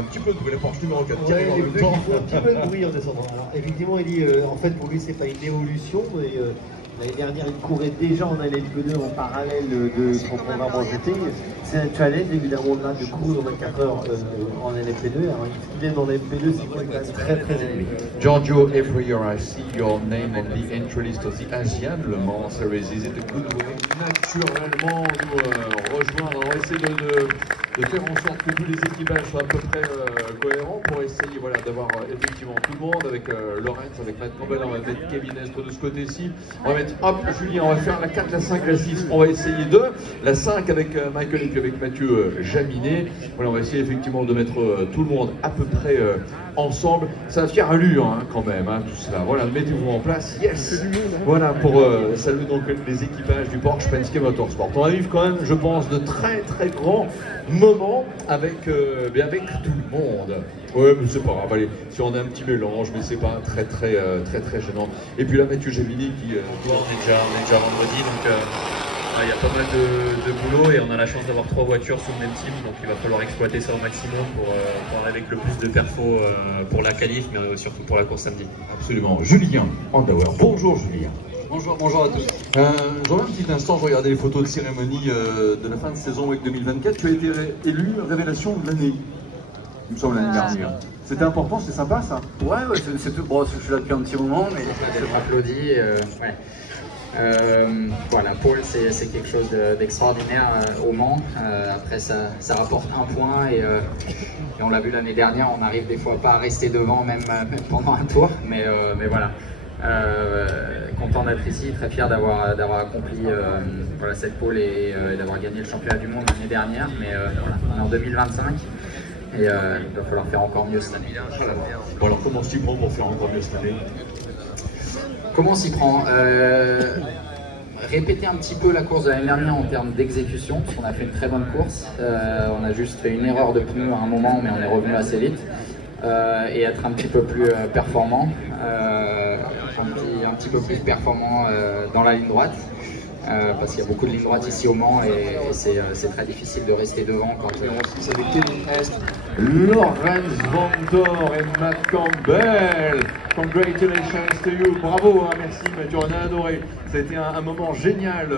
un petit peu de bruit, la Porsche numéro 4 qui Ouais, arrive en j'ai même vu temps. qu'il faut un petit peu de bruit en descendant. Alors, effectivement, il dit, en fait, pour lui, c'est pas une évolution, mais l'année dernière, il courait déjà en LMP2 en parallèle de son programme en GT. C'est un challenge, évidemment, là, de courir 24 heures en LMP2. Alors, il est dans l'LMP2, c'est quand même très, très élevé. Giorgio, every year I see your name on the entry list of the Asian Le Mans Series. Is it a good way naturellement nous rejoindre? On va essayer de faire en sorte que tous les équipages soient à peu près cohérents pour essayer voilà, d'avoir effectivement tout le monde avec Lorenz, avec Matt Campbell, on va mettre Kevin Estre de ce côté-ci. On va mettre hop, Julien, on va faire la 4, la 5, la 6. On va essayer 2. La 5 avec Michael et puis avec Mathieu Jaminet. Voilà, on va essayer effectivement de mettre tout le monde à peu près ensemble. Ça va faire allure hein, quand même, hein, tout cela. Voilà, mettez-vous en place. Yes! Voilà pour saluer donc les équipages du Porsche Penske Motorsport. On va vivre quand même, je pense, de très très grands moments avec tout le monde. Ouais, mais c'est pas grave, allez, si on a un petit mélange, mais c'est pas très gênant. Et puis là, Mathieu Jaminet qui... on est déjà vendredi, donc il y a pas mal de boulot et on a la chance d'avoir 3 voitures sous le même team, donc il va falloir exploiter ça au maximum pour arriver avec le plus de perfos pour la qualif, mais surtout pour la course samedi. Absolument. Julien Andauer. Bonjour Julien. Bonjour à tous. J'aurais un petit instant, je regardais les photos de cérémonie de la fin de saison WEC 2024. Tu as été élu révélation de l'année, il me semble, l'année dernière. C'était important, c'était sympa ça? Ouais, c'est tout. Bon, je suis là depuis un petit moment, mais d'être applaudi. Voilà, Paul, c'est quelque chose d'extraordinaire au Mans. Après, ça rapporte un point et on l'a vu l'année dernière, on n'arrive des fois pas à rester devant, même pendant un tour. Mais voilà, content d'être ici, très fier d'avoir accompli voilà, cette pole et d'avoir gagné le championnat du monde l'année dernière. Mais voilà, on est en 2025. Et il va falloir faire encore mieux cette année. Bon alors comment s'y prend pour faire encore mieux cette année? Comment on s'y prend? Répéter un petit peu la course de l'année dernière en termes d'exécution, parce qu'on a fait une très bonne course. On a juste fait une erreur de pneu à un moment, mais on est revenu assez vite. Et être un petit peu plus performant, un petit peu plus performant dans la ligne droite. Parce qu'il y a beaucoup de lignes droites ici au Mans et c'est très difficile de rester devant quand... C'est avec Kevin Estre, Lorenz Vanthoor et Matt Campbell. Congratulations to you, bravo, hein, merci Mathieu, on a adoré, ça a été un moment génial.